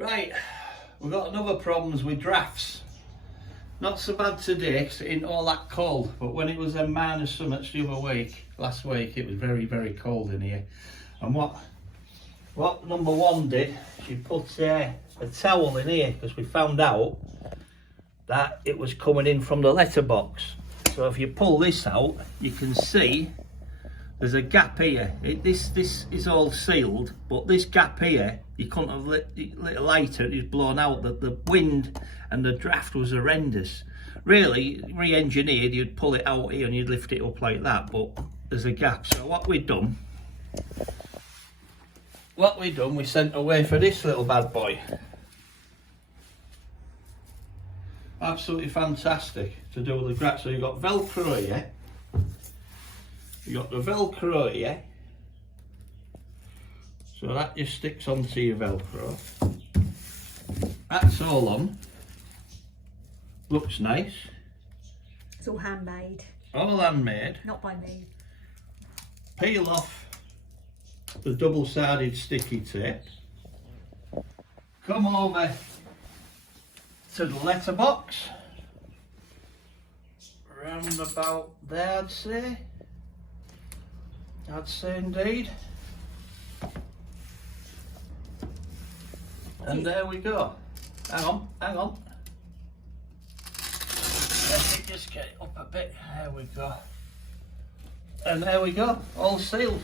Right, we've got another problems with drafts. Not so bad today because it ain't all that cold, but when it was a minus so much the other week, last week, it was very, very cold in here. And what number one did, she put a towel in here because we found out that it was coming in from the letterbox. So if you pull this out, you can see there's a gap here. This is all sealed, but this gap here, you couldn't have lit a lighter, it was blown out. The wind and the draft was horrendous. Really, re-engineered, you'd pull it out here and you'd lift it up like that, but there's a gap. So what we've done, we sent away for this little bad boy. Absolutely fantastic to do with the grass. So you've got Velcro here. You got the Velcro here, so that just sticks onto your Velcro. That's all on. Looks nice. It's all handmade. All handmade. Not by me. Peel off the double-sided sticky tape. Come over to the letterbox. Round about there, I'd say. I'd say indeed. And there we go. Hang on. Let me just get it up a bit. There we go. And there we go, all sealed.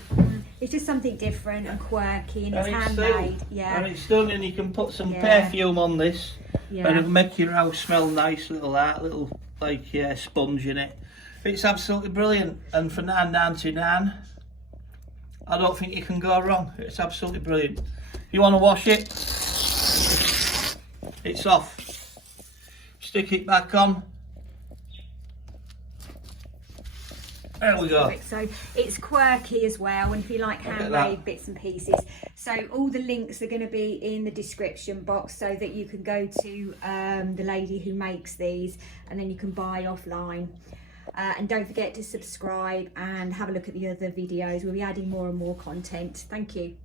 It's just something different and quirky, and it's handmade. Sealed. Yeah. And it's done, and you can put some perfume on this. Yeah. And it'll make your house smell nice, little like sponge in it. It's absolutely brilliant. And for £9.99, I don't think you can go wrong. It's absolutely brilliant. If you want to wash it, it's off. Stick it back on. There we go. So it's quirky as well, and if you like handmade bits and pieces. So all the links are going to be in the description box so that you can go to the lady who makes these, and then you can buy offline. And don't forget to subscribe and have a look at the other videos. We'll be adding more and more content. Thank you.